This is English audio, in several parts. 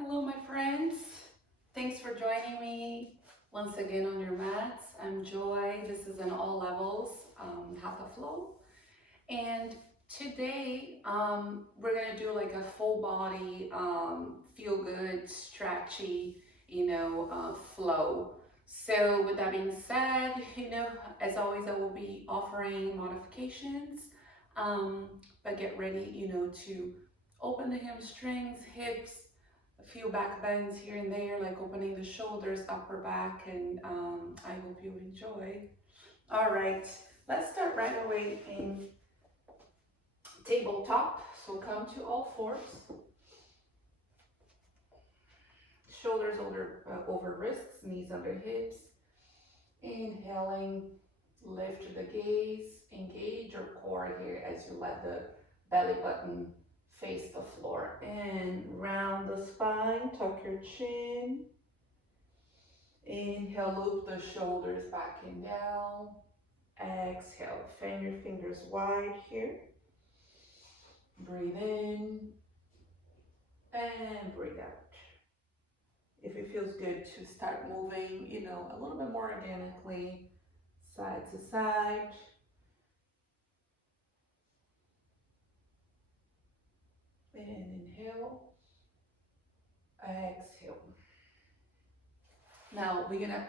Hello, my friends. Thanks for joining me once again on your mats. I'm Joy. This is an all levels Hatha flow. And today we're going to do like a full body, feel good, stretchy, flow. So, with that being said, as always, I will be offering modifications. But get ready, to open the hamstrings, hips, a few back bends here and there, like opening the shoulders, upper back, and I hope you enjoy. All right, let's start right away in tabletop. So come to all fours, shoulders over wrists, knees under hips. Inhaling, lift the gaze, engage your core here as you let the belly button face the floor. And round the spine, tuck your chin. Inhale, loop the shoulders back and down. Exhale, fan your fingers wide here. Breathe in and breathe out. If it feels good to start moving, a little bit more organically, side to side. And inhale, exhale. Now we're gonna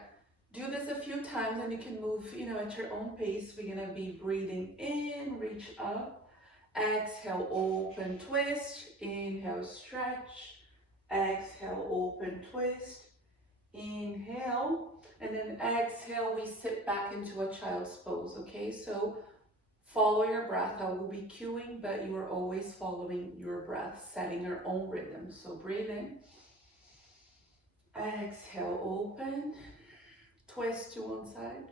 do this a few times and you can move, at your own pace. We're gonna be breathing in, reach up. Exhale, open, twist. Inhale, stretch. Exhale, open, twist. Inhale, and then exhale, we sit back into a child's pose, okay? So follow your breath. I will be cueing, but you are always following your breath, setting your own rhythm. So breathe in. Exhale, open. Twist to one side.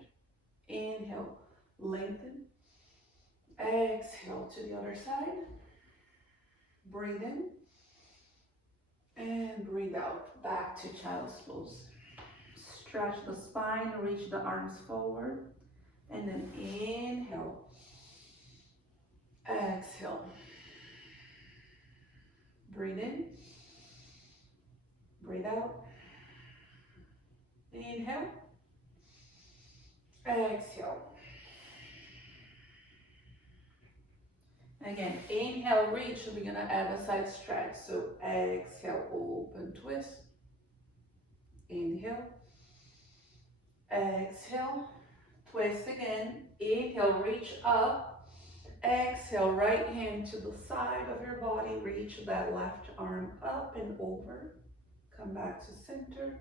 Inhale, lengthen. Exhale to the other side. Breathe in. And breathe out, back to child's pose. Stretch the spine, reach the arms forward. And then inhale. Exhale. Breathe in. Breathe out. Inhale. Exhale. Again, inhale, reach. We're going to add a side stretch. So exhale, open, twist. Inhale. Exhale. Twist again. Inhale, reach up. Exhale, right hand to the side of your body. Reach that left arm up and over. Come back to center.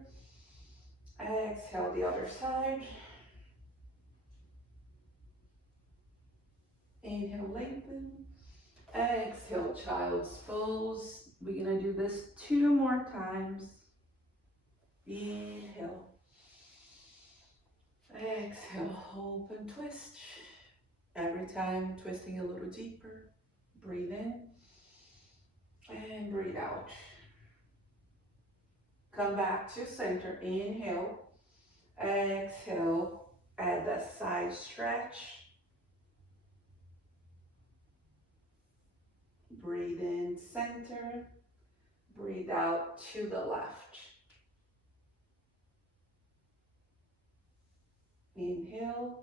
Exhale, the other side. Inhale, lengthen. Exhale, child's pose. We're going to do this 2 more times. Inhale. Exhale, open, twist. Every time, twisting a little deeper. Breathe in and breathe out. Come back to center. Inhale. Exhale. Add that side stretch. Breathe in, center. Breathe out to the left. Inhale.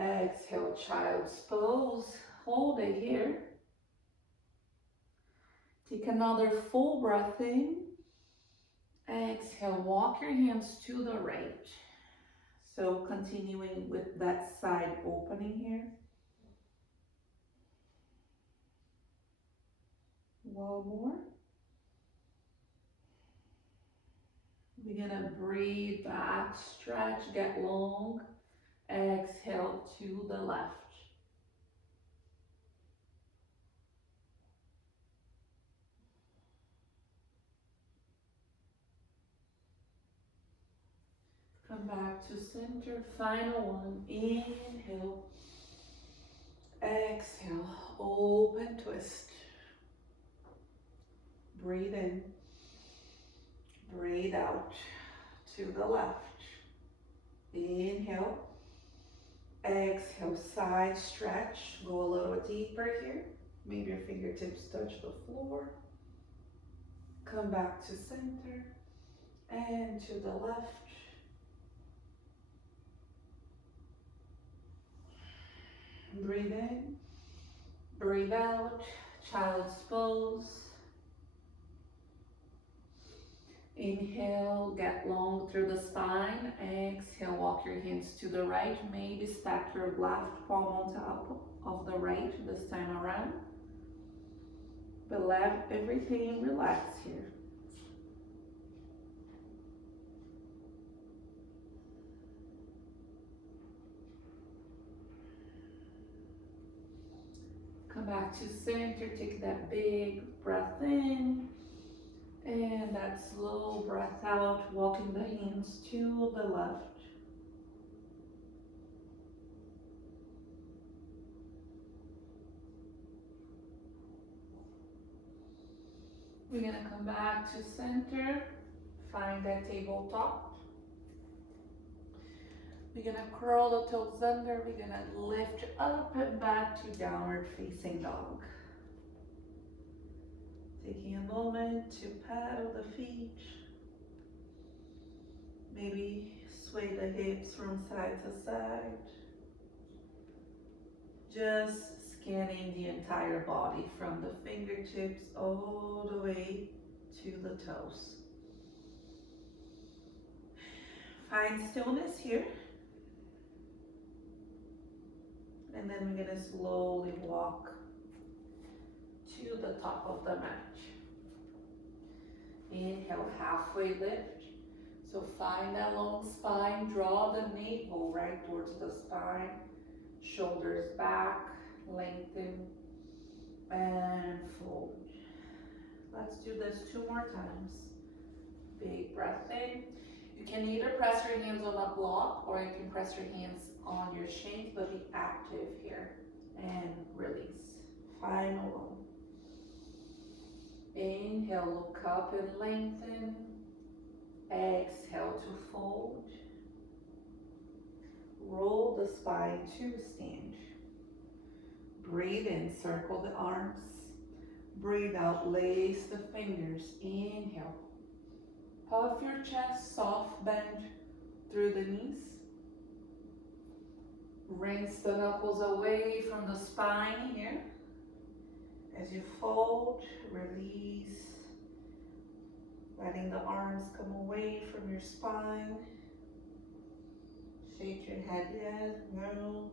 Exhale, child's pose. Hold it here. Take another full breath in. Exhale, walk your hands to the right. So continuing with that side opening here. One more. We're gonna breathe back, stretch, get long. Exhale to the left. Come back to center, final one. Inhale. Exhale, open twist. Breathe in. Breathe out to the left. Inhale. Exhale, side stretch. Go a little deeper here. Maybe your fingertips touch the floor. Come back to center and to the left. Breathe in, breathe out, child's pose. Inhale, get long through the spine. Exhale, walk your hands to the right. Maybe stack your left palm on top of the right this time around. But let everything relax here. Come back to center, take that big breath in. And that slow breath out, walking the hands to the left. We're gonna come back to center, find that tabletop. We're gonna curl the toes under, we're gonna lift up and back to downward facing dog. Taking a moment to paddle the feet. Maybe sway the hips from side to side. Just scanning the entire body from the fingertips all the way to the toes. Find stillness here. And then we're gonna slowly walk to the top of the mat. Inhale, halfway lift. So find that long spine, draw the navel right towards the spine. Shoulders back, lengthen, and fold. Let's do this 2 more times. Big breath in. You can either press your hands on a block or you can press your hands on your shins, but be active here. And release. Final one. Inhale, look up and lengthen. Exhale to fold. Roll the spine to stand. Breathe in, circle the arms. Breathe out, lace the fingers. Inhale. Puff your chest, soft bend through the knees. Rinse the knuckles away from the spine here. As you fold, release. Letting the arms come away from your spine. Shake your head, yes, no.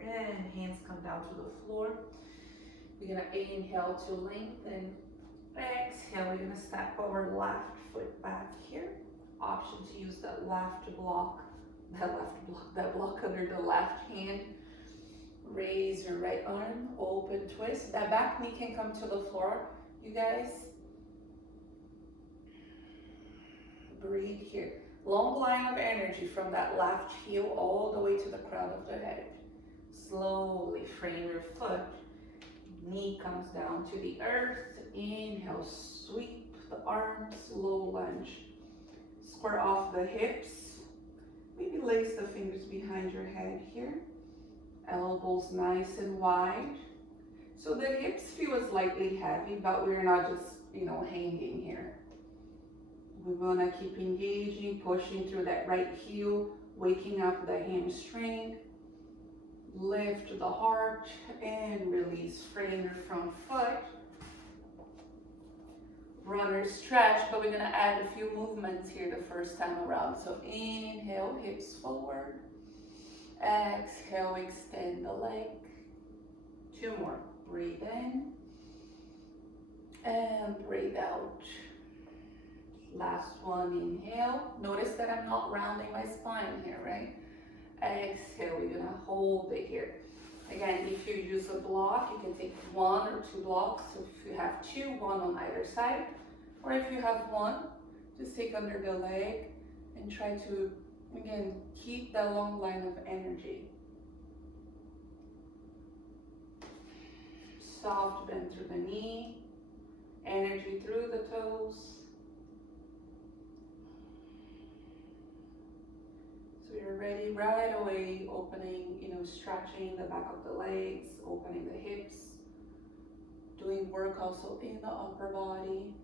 And hands come down to the floor. We're gonna inhale to lengthen. Exhale, we're gonna step our left foot back here. Option to use that block under the left hand. Raise your right arm, open twist. That back knee can come to the floor, you guys. Breathe here. Long line of energy from that left heel all the way to the crown of the head. Slowly frame your foot. Knee comes down to the earth. Inhale, sweep the arms, low lunge. Square off the hips. Maybe lace the fingers behind your head here. Elbows nice and wide. So the hips feel slightly heavy, but we're not just, hanging here. We want to keep engaging, pushing through that right heel, waking up the hamstring. Lift the heart and release. Frame your front foot. Runner stretch, but we're going to add a few movements here the first time around. So inhale, hips forward. Exhale, extend the leg. 2 more. Breathe in and breathe out. Last one, inhale. Notice that I'm not rounding my spine here, right? Exhale, we're gonna hold it here. Again, if you use a block, you can take 1 or 2 blocks. So if you have 2, 1 on either side. Or if you have 1, just take under the leg and try to, again, keep that long line of energy. Soft bend through the knee, energy through the toes. So you're ready right away, opening, stretching the back of the legs, opening the hips. doing work also in the upper body.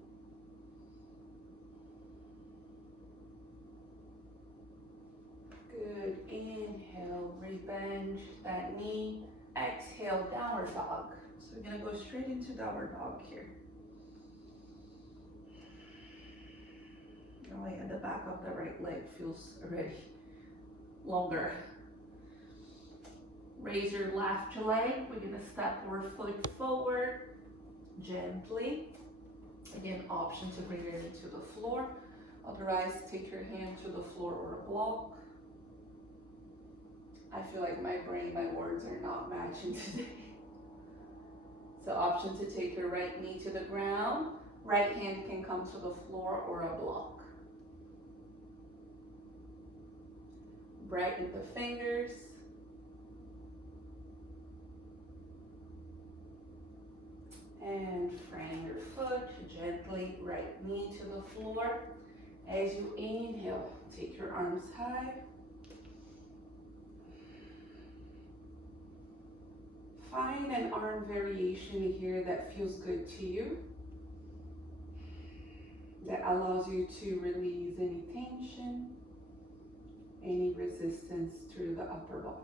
Good. Inhale, rebend that knee. Exhale, downward dog. So we're gonna go straight into downward dog here. Oh yeah, the back of the right leg feels already longer. Raise your left leg. We're gonna step our foot forward gently. Again, option to bring your knee to the floor. Otherwise, take your hand to the floor or a block. I feel like my brain, my words are not matching today. So option to take your right knee to the ground. Right hand can come to the floor or a block. Brighten the fingers. And frame your foot gently, right knee to the floor. As you inhale, take your arms high. Find an arm variation here that feels good to you, that allows you to release any tension, any resistance through the upper body.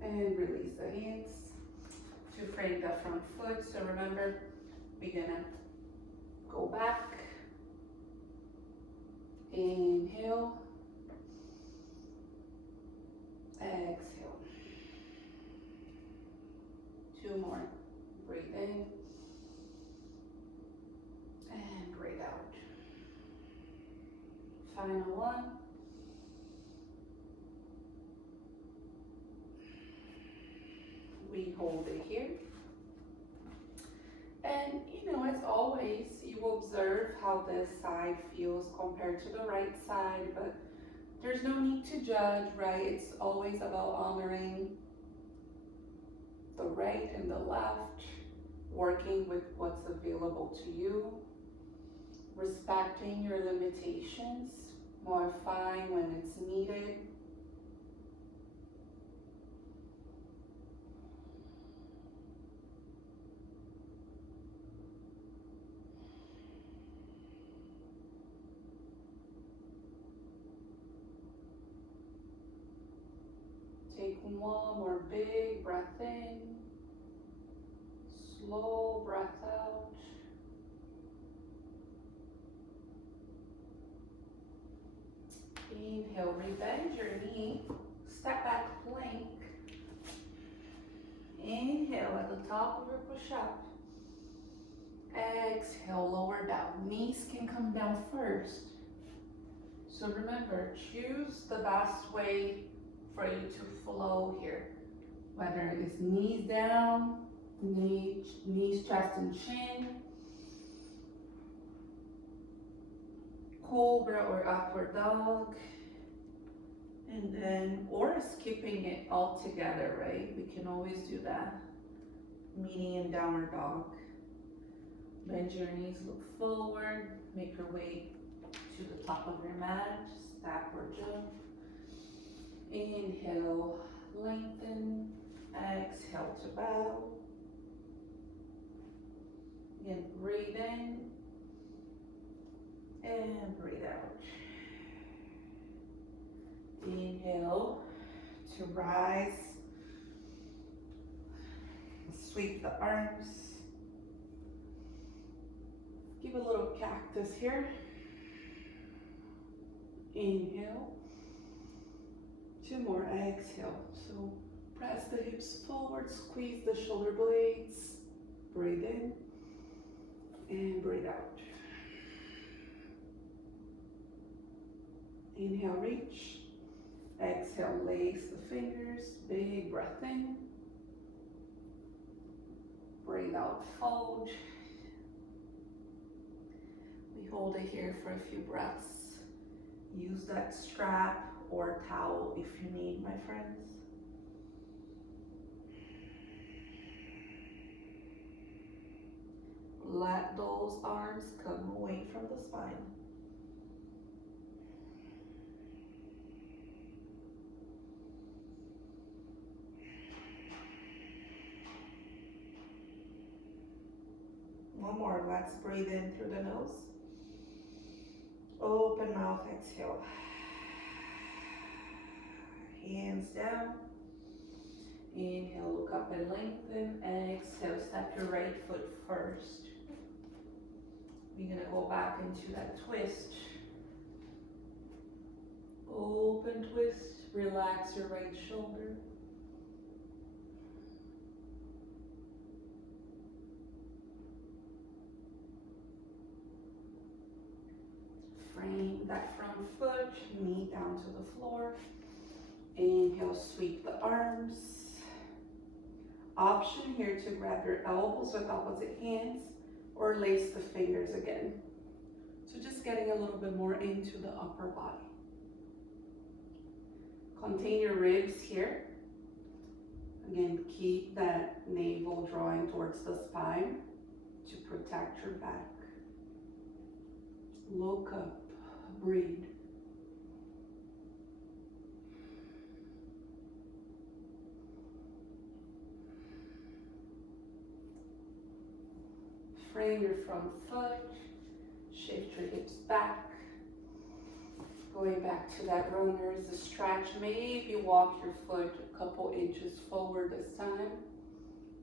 And release the hands to frame the front foot. So remember, we're gonna go back, inhale, exhale. 2 more. Breathe in and breathe out. Final one. We hold it here. And as always, you observe how this side feels compared to the right side, but there's no need to judge, right? It's always about honoring the right and the left, working with what's available to you, respecting your limitations, modifying when it's needed. Take one more big breath in, slow breath out. Inhale, rebend your knee, step back plank. Inhale at the top of your push-up. Exhale, lower down. Knees can come down first. So remember, choose the best way for you to flow here. Whether it's knees down, knees, chest and chin, cobra or upward dog, and then, or skipping it all together, right? We can always do that. Medium downward dog. Bend your knees, look forward, make your way to the top of your mat, step or jump. Inhale, lengthen, exhale to bow. Again, breathe in and breathe out. Inhale to rise, sweep the arms. Give a little cactus here. Inhale. 2 more, exhale. So press the hips forward, squeeze the shoulder blades. Breathe in and breathe out. Inhale, reach. Exhale, lace the fingers. Big breath in. Breathe out, fold. We hold it here for a few breaths. Use that strap or towel if you need, my friends. Let those arms come away from the spine. One more. Let's breathe in through the nose. Open mouth, exhale. Hands down. Inhale, look up and lengthen. Exhale, step your right foot first. We're gonna go back into that twist. Open twist. Relax your right shoulder. Frame that front foot, knee down to the floor. Inhale, sweep the arms. Option here to grab your elbows with opposite hands or lace the fingers again. So just getting a little bit more into the upper body. Contain your ribs here. Again, keep that navel drawing towards the spine to protect your back. Look up, breathe. Frame your front foot, shift your hips back. Going back to that runner's stretch, maybe walk your foot a couple inches forward this time.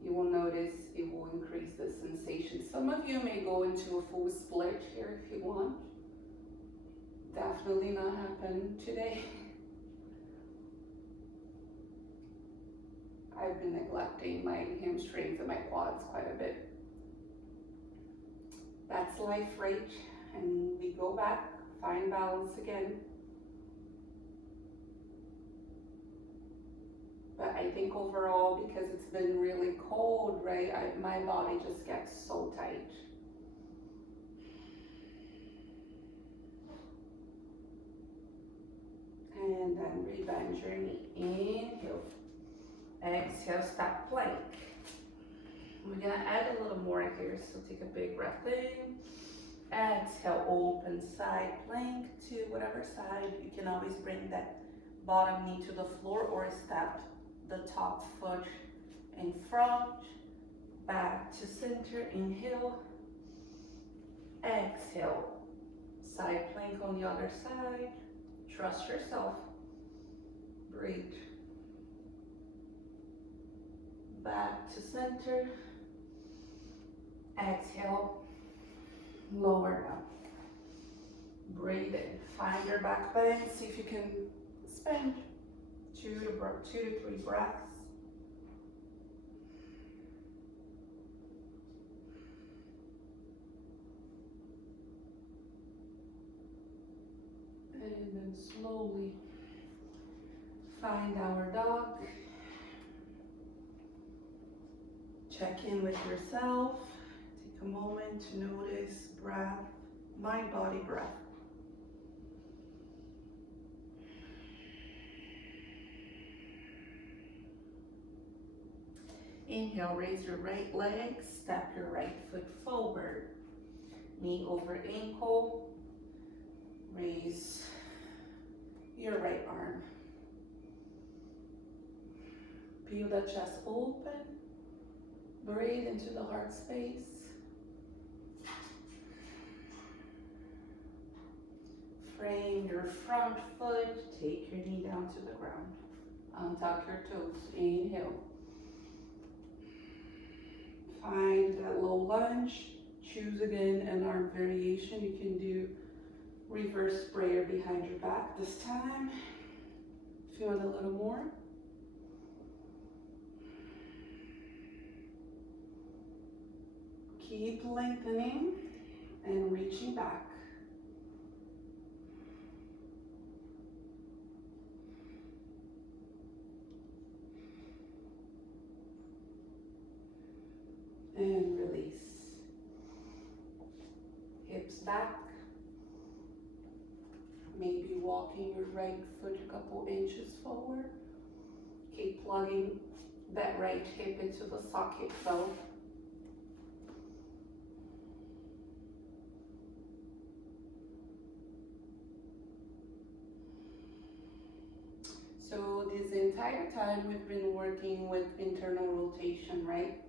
You will notice it will increase the sensation. Some of you may go into a full split here if you want. Definitely not happen today. I've been neglecting my hamstrings and my quads quite a bit. That's life, right? And we go back, find balance again. But I think overall, because it's been really cold, right, my body just gets so tight. And then rebend your knee. Inhale. Exhale, step plank. We're gonna add a little more here, so take a big breath in. Exhale, open side plank to whatever side. You can always bring that bottom knee to the floor or step the top foot in front. Back to center, inhale. Exhale, side plank on the other side. Trust yourself. Breathe. Back to center. Exhale, lower down. Breathe in. Find your back bend. See if you can spend 2 to 3 breaths. And then slowly find our dog. Check in with yourself. Take a moment to notice breath, mind, body, breath. Inhale, raise your right leg, step your right foot forward. Knee over ankle. Raise your right arm. Feel the chest open. Breathe into the heart space. Frame your front foot. Take your knee down to the ground. Untuck your toes. Inhale. Find that low lunge. Choose again an arm variation. You can do reverse sprayer behind your back this time. If you want a little more. Keep lengthening and reaching back. And release. Hips back. Maybe walking your right foot a couple inches forward. Keep plugging that right hip into the socket though. So this entire time we've been working with internal rotation, right?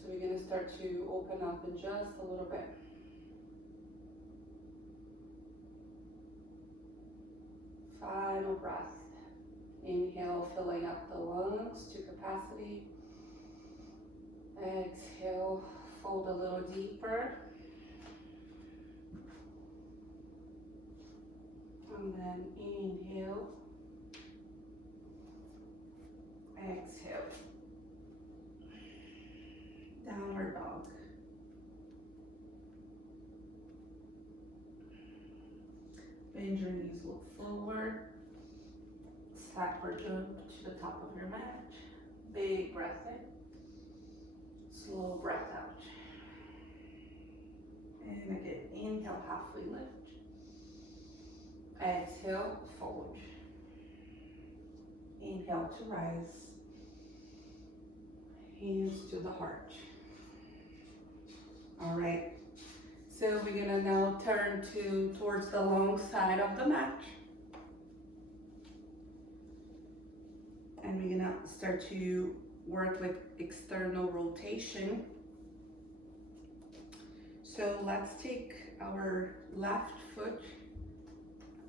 So we're gonna start to open up in just a little bit. Final breath. Inhale, filling up the lungs to capacity. Exhale, fold a little deeper. And then inhale. Exhale. Downward dog. Bend your knees, look forward. Backward jump to the top of your mat. Big breath in. Slow breath out. And again, inhale, halfway lift. Exhale, fold. Inhale to rise. Hands to the heart. All right. So we're gonna now turn towards the long side of the mat. And we're gonna start to work with external rotation. So let's take our left foot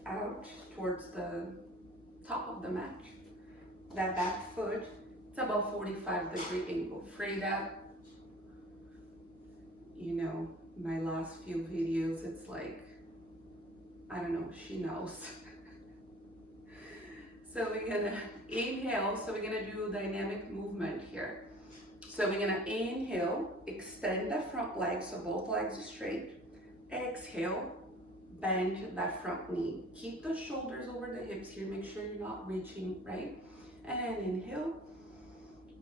out towards the top of the mat. That back foot, it's about 45-degree angle. Frida, you know, my last few videos, it's like, I don't know, she knows. So we're gonna inhale, so we're gonna do dynamic movement here. So we're gonna inhale, extend the front leg, so both legs are straight. Exhale, bend that front knee. Keep the shoulders over the hips here, make sure you're not reaching, right? And inhale,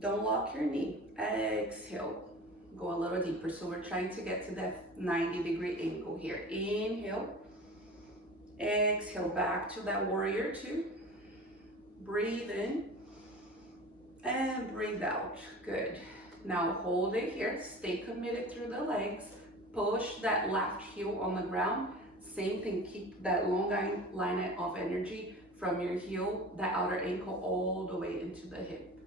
don't lock your knee. Exhale, go a little deeper. So we're trying to get to that 90-degree angle here. Inhale, exhale, back to that warrior two. Breathe in and breathe out. Good. Now hold it here. Stay committed through the legs. Push that left heel on the ground. Same thing. Keep that long line of energy from your heel, that outer ankle, all the way into the hip.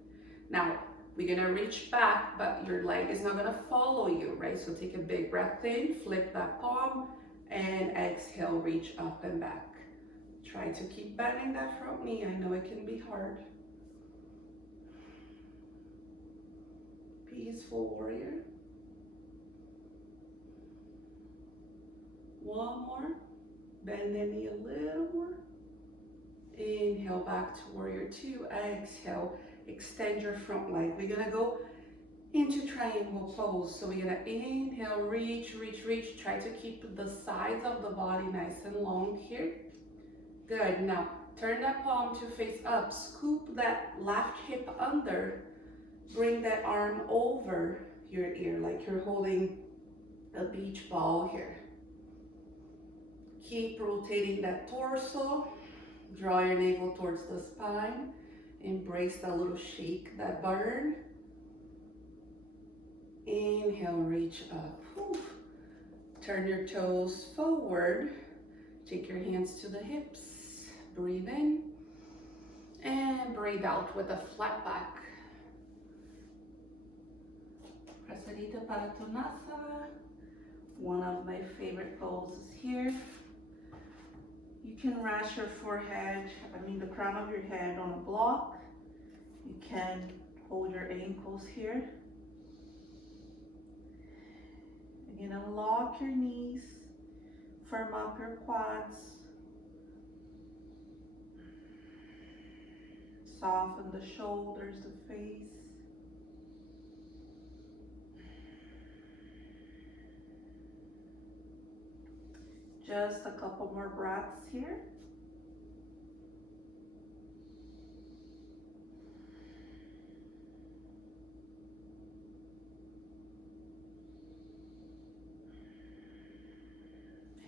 Now we're gonna reach back, but your leg is not gonna follow you, right? So take a big breath in, flip that palm, and exhale, reach up and back. Try to keep bending that front knee. I know it can be hard. Peaceful warrior. One more. Bend the knee a little more. Inhale, back to warrior two. Exhale, extend your front leg. We're gonna go into triangle pose. So we're gonna inhale, reach, reach, reach. Try to keep the sides of the body nice and long here. Good. Now turn that palm to face up. Scoop that left hip under. Bring that arm over your ear like you're holding a beach ball here. Keep rotating that torso. Draw your navel towards the spine. Embrace that little shake, that burn. Inhale, reach up. Whew. Turn your toes forward. Take your hands to the hips. Breathe in and breathe out with a flat back. Prasarita Paratonasana, one of my favorite poses here. You can rest your forehead, the crown of your head on a block. You can hold your ankles here. You're gonna lock your knees, firm up your quads. Soften the shoulders, the face. Just a couple more breaths here.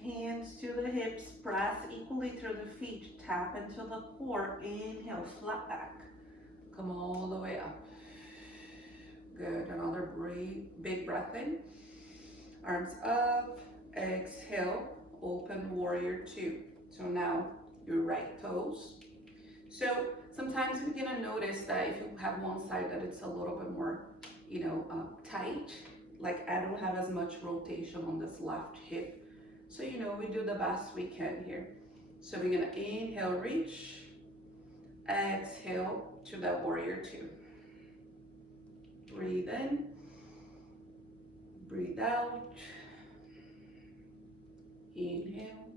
Hands to the hips, press equally through the feet, tap into the core, inhale, flat back. Come all the way up. Good, another big breath in. Arms up, exhale, open warrior two. So now your right toes. So sometimes you're gonna notice that if you have one side that it's a little bit more tight. Like I don't have as much rotation on this left hip. So, we do the best we can here. So we're gonna inhale, reach, exhale to that warrior two. Breathe in, breathe out, inhale,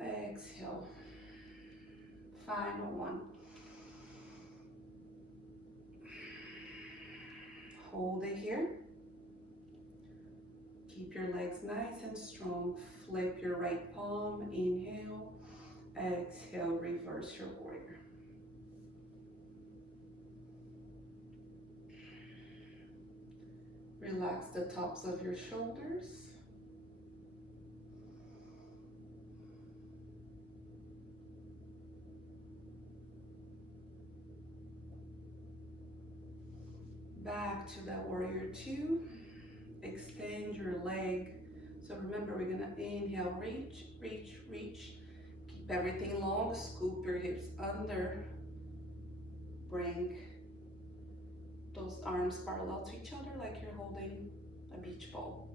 exhale. Final one. Hold it here. Keep your legs nice and strong. Flip your right palm, inhale, exhale, reverse your warrior. Relax the tops of your shoulders. Back to that warrior two. Extend your leg. So remember, we're gonna inhale, reach, reach, reach. Keep everything long, scoop your hips under. Bring those arms parallel to each other like you're holding a beach ball.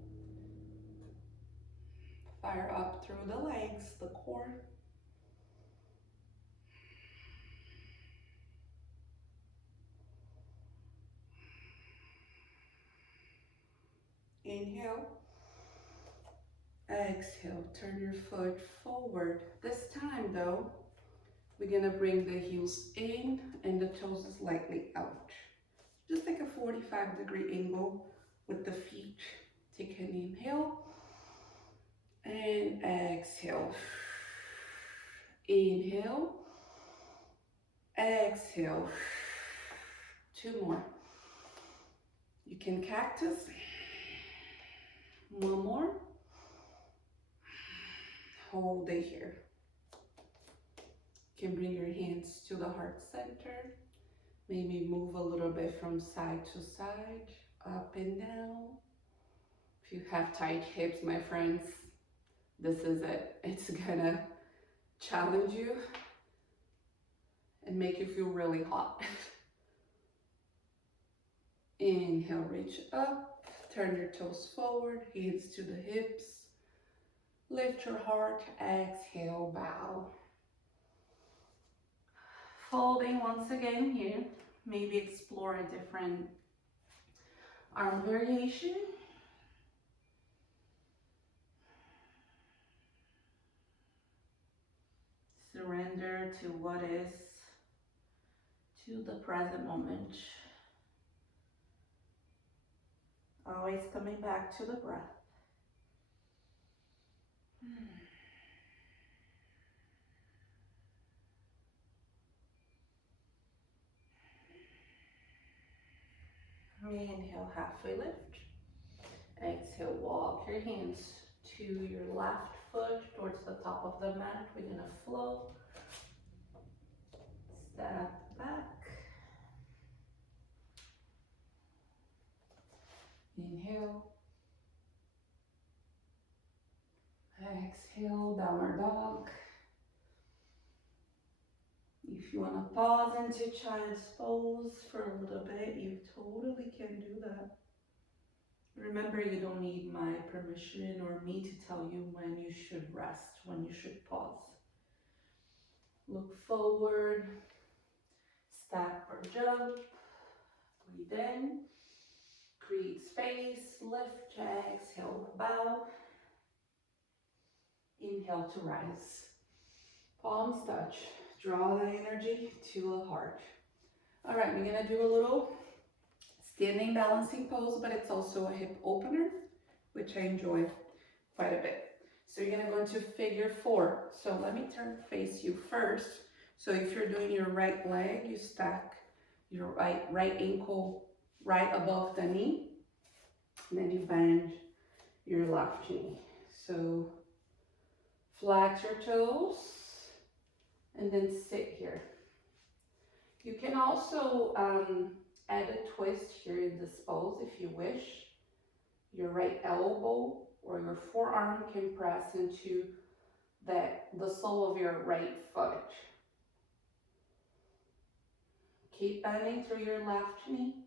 Fire up through the legs, the core. Inhale, exhale, turn your foot forward. This time though, we're gonna bring the heels in and the toes slightly out. Just like a 45-degree angle with the feet. Take an inhale and exhale. Inhale, exhale. Two more. You can cactus. One more. Hold it here. You can bring your hands to the heart center. Maybe move a little bit from side to side, up and down. If you have tight hips, my friends, this is it. It's gonna challenge you and make you feel really hot. Inhale, reach up, turn your toes forward, hands to the hips. Lift your heart, exhale, bow. Folding once again here. Maybe explore a different arm variation. Surrender to what is, to the present moment. Always coming back to the breath. Inhale, halfway lift. Exhale, walk your hands to your left foot towards the top of the mat. We're gonna flow. Step back. Inhale. Exhale, downward dog. If you want to pause into child's pose for a little bit, you totally can do that. Remember, you don't need my permission or me to tell you when you should rest, when you should pause. Look forward, step or jump, breathe in, create space, lift, exhale, bow. Inhale to rise. Palms touch. Draw the energy to a heart. All right, we're gonna do a little standing balancing pose, but it's also a hip opener, which I enjoy quite a bit. So you're gonna go into figure four. So let me face you first. So if you're doing your right leg, you stack your right ankle right above the knee, and then you bend your left knee. So flex your toes and then sit here. You can also add a twist here in this pose if you wish. Your right elbow or your forearm can press into the sole of your right foot. Keep bending through your left knee.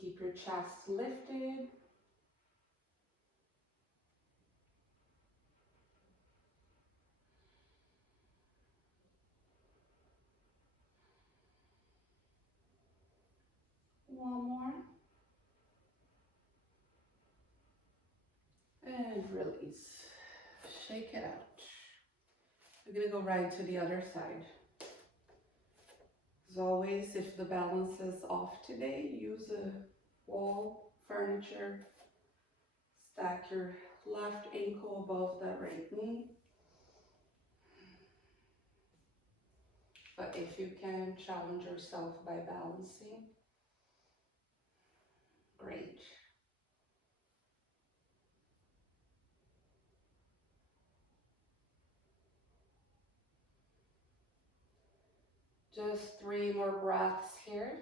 Keep your chest lifted. One more. And release. Shake it out. We're gonna go right to the other side. As always, if the balance is off today, use a wall, furniture. Stack your left ankle above that right knee. But if you can, challenge yourself by balancing. Great. Just 3 more breaths here.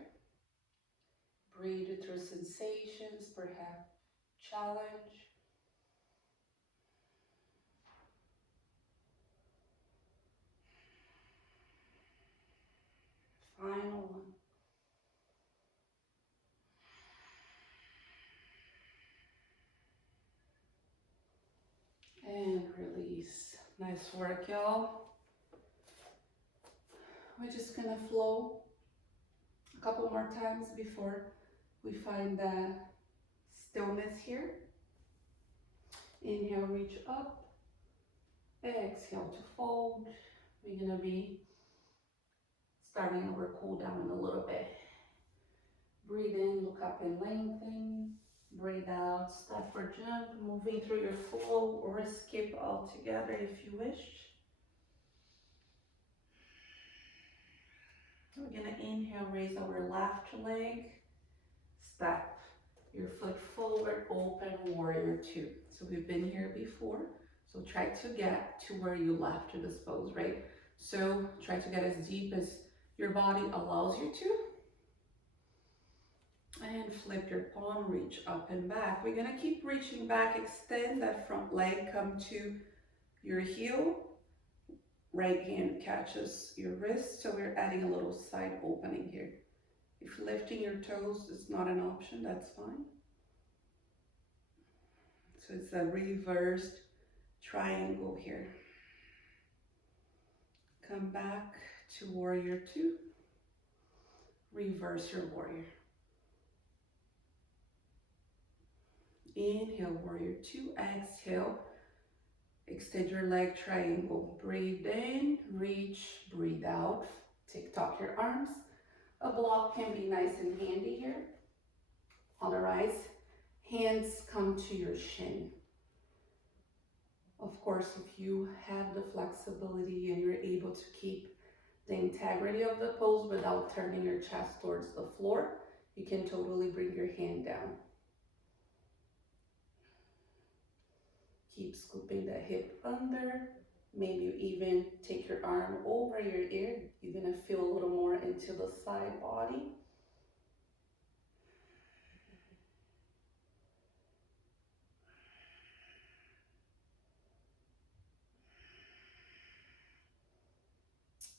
Breathe through sensations, perhaps challenge. Final one. And release. Nice work, y'all. We're just gonna flow a couple more times before we find that stillness here. Inhale, reach up. Exhale to fold. We're gonna be starting our cool down in a little bit. Breathe in, look up and lengthen. Breathe out, step or jump, moving through your flow or skip altogether if you wish. We're gonna inhale, raise our left leg, step your foot forward, open warrior two. So we've been here before, so try to get to where you left this pose, right? So try to get as deep as your body allows you to. And flip your palm, reach up and back. We're gonna keep reaching back, extend that front leg, come to your heel. Right hand catches your wrist, so we're adding a little side opening here. If lifting your toes is not an option, that's fine. So it's a reversed triangle here. Come back to warrior two. Reverse your warrior. Inhale, warrior two. Exhale, extend your leg triangle. Breathe in, reach, breathe out. Tuck your arms. A block can be nice and handy here. Otherwise, hands come to your shin. Of course, if you have the flexibility and you're able to keep the integrity of the pose without turning your chest towards the floor, you can totally bring your hand down. Keep scooping the hip under. Maybe you even take your arm over your ear. You're gonna feel a little more into the side body.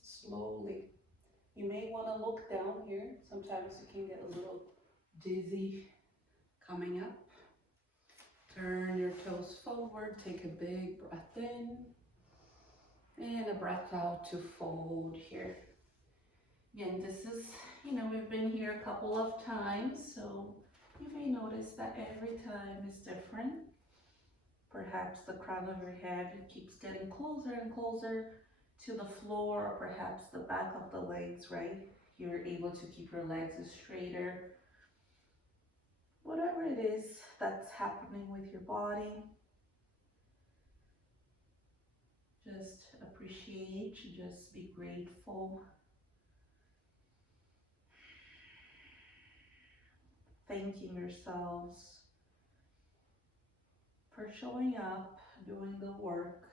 Slowly. You may wanna look down here. Sometimes you can get a little dizzy coming up. Turn your toes forward, take a big breath in, and a breath out to fold here. Again, this is, we've been here a couple of times, so you may notice that every time is different. Perhaps the crown of your head keeps getting closer and closer to the floor, or perhaps the back of the legs, right? You're able to keep your legs straighter. Whatever it is that's happening with your body, just appreciate, just be grateful. Thanking yourselves for showing up, doing the work,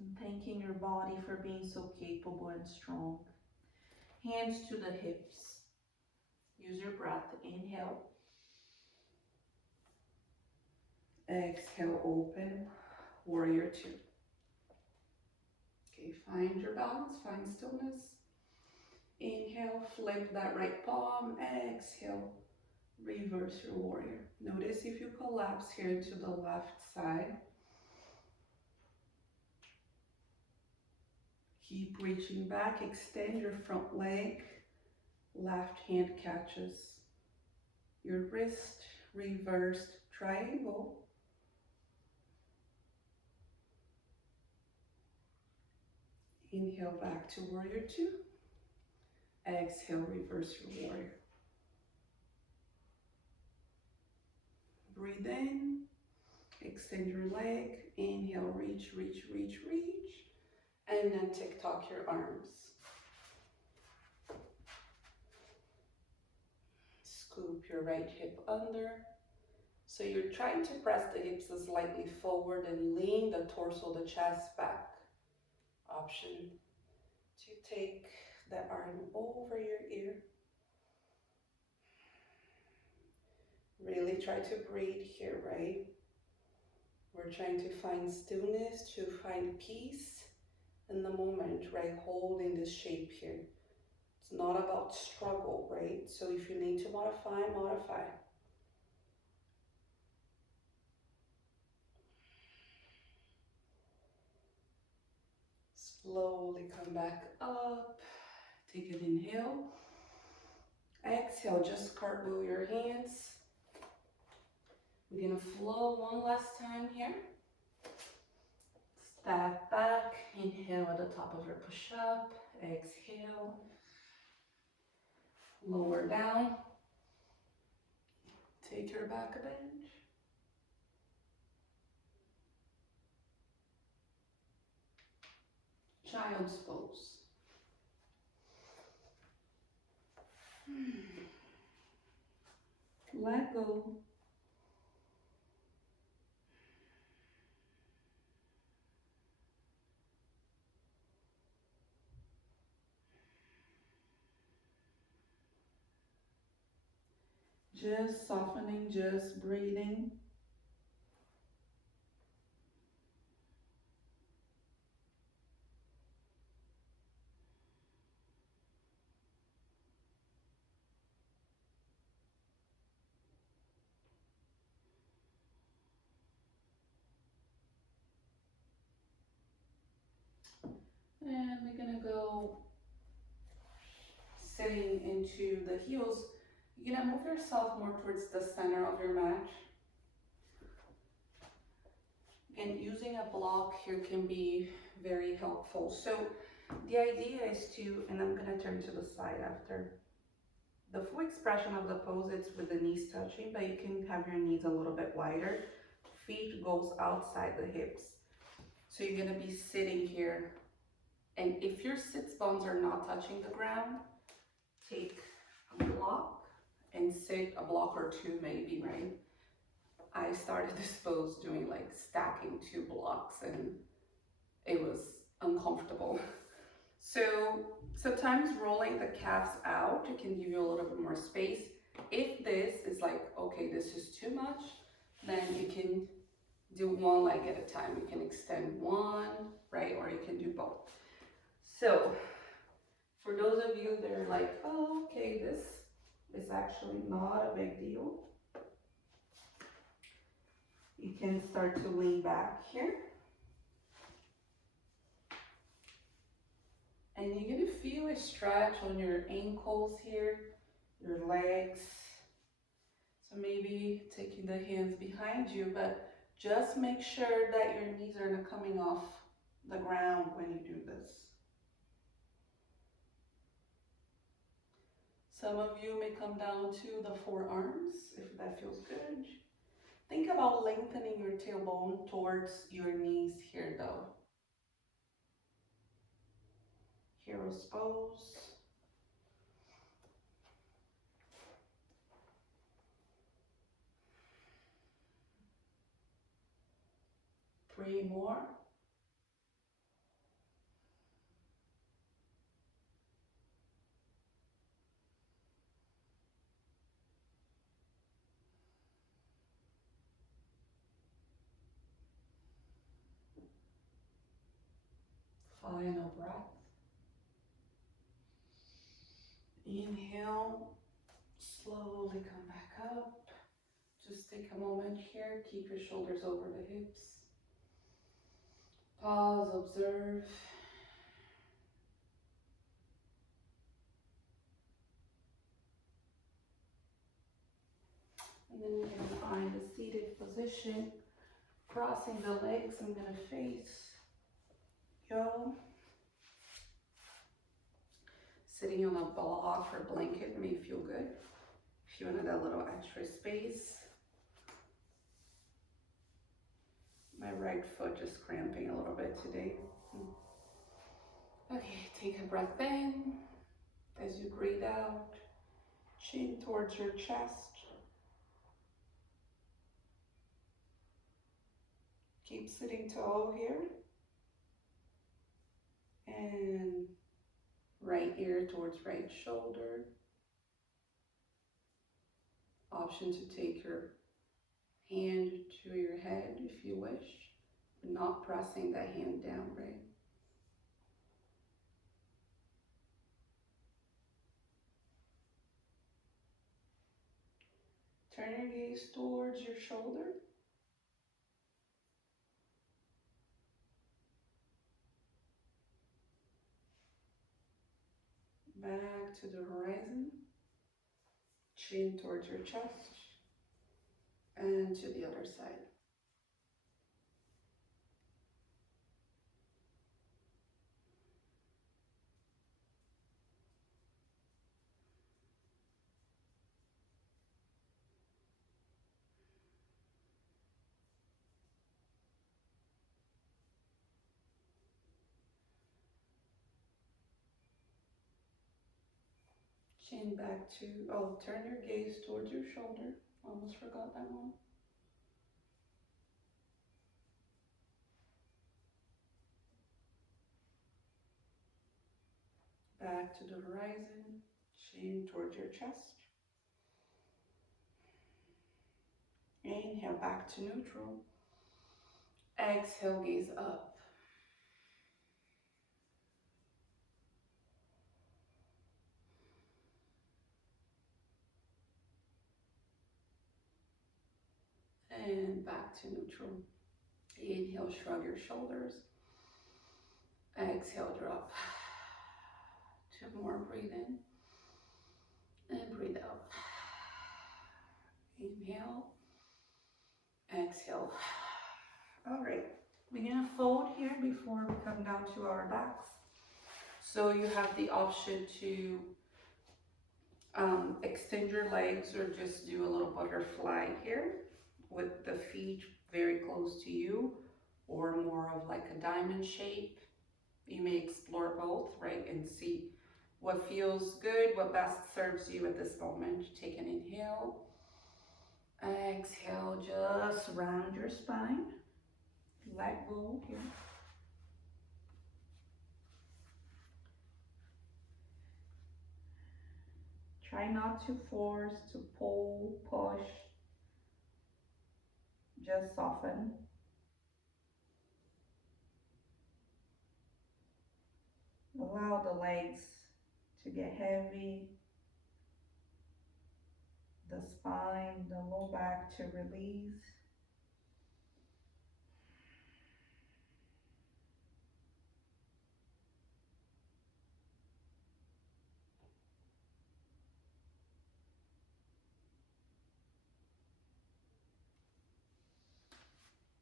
and thanking your body for being so capable and strong. Hands to the hips. Use your breath. Inhale. Exhale, open. Warrior two. Okay, find your balance, find stillness. Inhale, flip that right palm. Exhale, reverse your warrior. Notice if you collapse here to the left side. Keep reaching back, extend your front leg. Left hand catches your wrist, reversed triangle. Inhale back to warrior two. Exhale, reverse your warrior. Breathe in, extend your leg. Inhale, reach, reach, reach, reach. And then tick-tock your arms. Scoop your right hip under. So you're trying to press the hips slightly forward and lean the torso, the chest back. Option to take the arm over your ear. Really try to breathe here, right? We're trying to find stillness, to find peace in the moment, right? Holding this shape here. It's not about struggle, right? So if you need to modify, modify. Slowly come back up. Take an inhale. Exhale, just cartwheel your hands. We're gonna flow one last time here. Step back, inhale at the top of your push-up. Exhale. Lower down. Take your back bend. Child's pose. Let go. Just softening, just breathing. And we're gonna go sitting into the heels. You're gonna move yourself more towards the center of your mat. And using a block here can be very helpful. So the idea is to, and I'm gonna turn to the side after. The full expression of the pose, it's with the knees touching, but you can have your knees a little bit wider. Feet goes outside the hips. So you're gonna be sitting here. And if your sits bones are not touching the ground, take a block and sit a block or two maybe, right? I started this pose doing like stacking 2 blocks and it was uncomfortable. So sometimes rolling the calves out, it can give you a little bit more space. If this is like, okay, this is too much, then you can do one leg at a time. You can extend one, right? Or you can do both. So for those of you that are like, oh, okay, this is actually not a big deal. You can start to lean back here. And you're gonna feel a stretch on your ankles here, your legs. So maybe taking the hands behind you, but just make sure that your knees are not coming off the ground when you do this. Some of you may come down to the forearms, if that feels good. Think about lengthening your tailbone towards your knees here though. Hero's pose. 3 more. Final breath. Inhale, slowly come back up. Just take a moment here, keep your shoulders over the hips. Pause, observe. And then we're going to find a seated position. Crossing the legs, I'm going to face yo. Sitting on a block or blanket may feel good. If you wanted a little extra space. My right foot just cramping a little bit today. Okay, take a breath in. As you breathe out, chin towards your chest. Keep sitting tall here. And right ear towards right shoulder. Option to take your hand to your head if you wish, but not pressing that hand down, right? Turn your gaze towards your shoulder. Back to the horizon. Chin towards your chest. And to the other side. Chin back to, turn your gaze towards your shoulder. Almost forgot that one. Back to the horizon. Chin towards your chest. Inhale back to neutral. Exhale, gaze up. And back to neutral. Inhale, shrug your shoulders. Exhale, drop. 2 more, breathe in. And breathe out. Inhale. Exhale. All right, we're gonna fold here before we come down to our backs. So you have the option to extend your legs or just do a little butterfly here with the feet very close to you, or more of like a diamond shape. You may explore both, right, and see what feels good, what best serves you at this moment. Take an inhale. Exhale, just round your spine. Let go here. Try not to force, to pull, push. Just soften. Allow the legs to get heavy. The spine, the low back to release.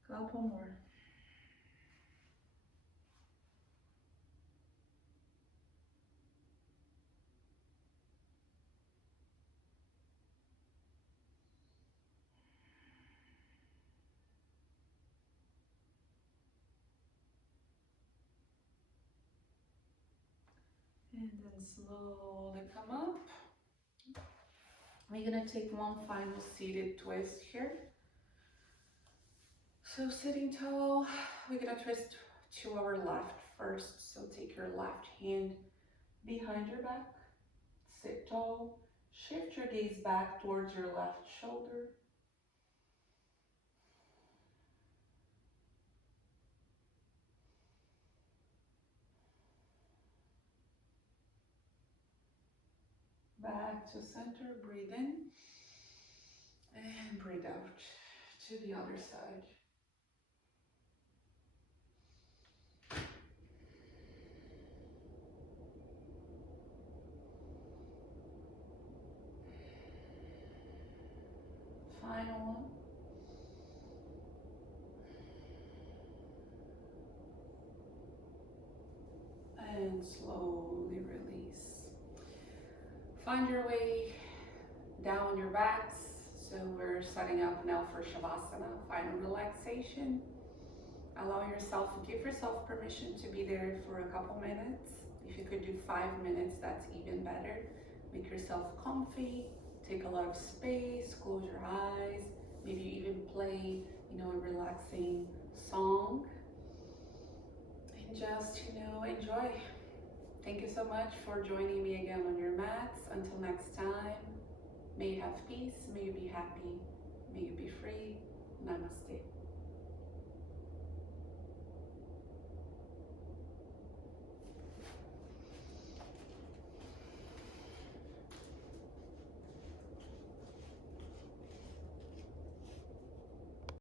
Couple more. And then slowly come up. We're gonna take one final seated twist here. So sitting tall, we're gonna twist to our left first. So take your left hand behind your back, sit tall, shift your gaze back towards your left shoulder. back to center, breathe in, and breathe out to the other side. Final one. And slowly release. Find your way down on your backs. So we're setting up now for Shavasana, final relaxation. Give yourself permission to be there for a couple minutes. If you could do 5 minutes, that's even better. Make yourself comfy, take a lot of space, close your eyes, maybe even play, a relaxing song. And just, enjoy. Thank you so much for joining me again on your mats. Until next time, may you have peace, may you be happy, may you be free.